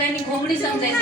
सगळ्यांनी घोंगडी समजायचं.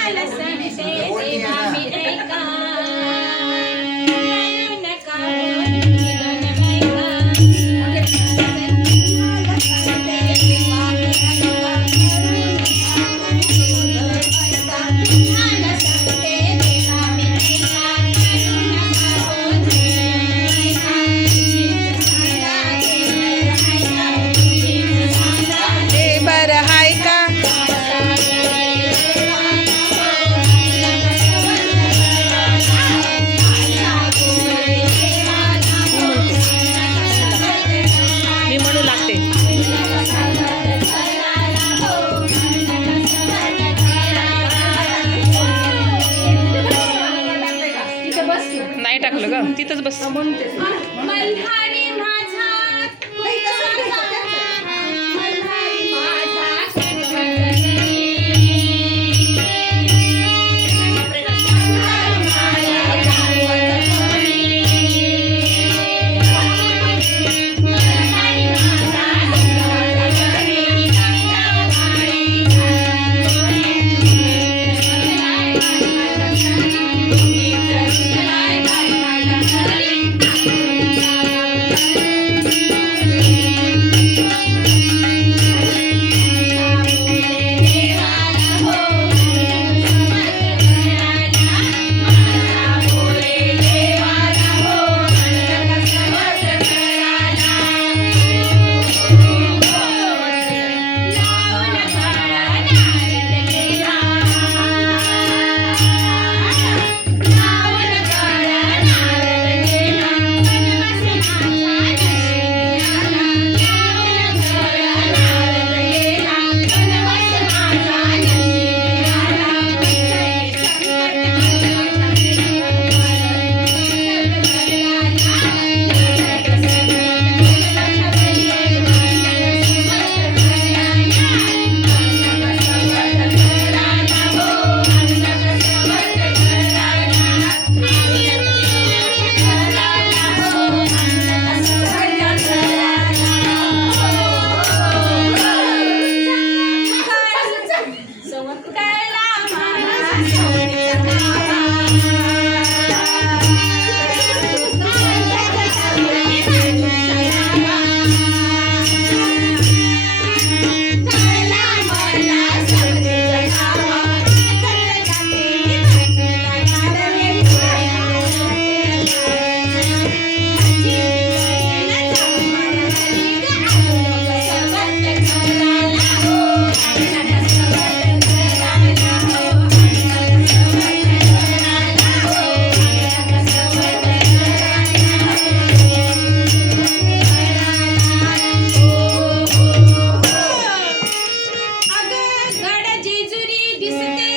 ग तिथंच बस. Thank you. Yeah.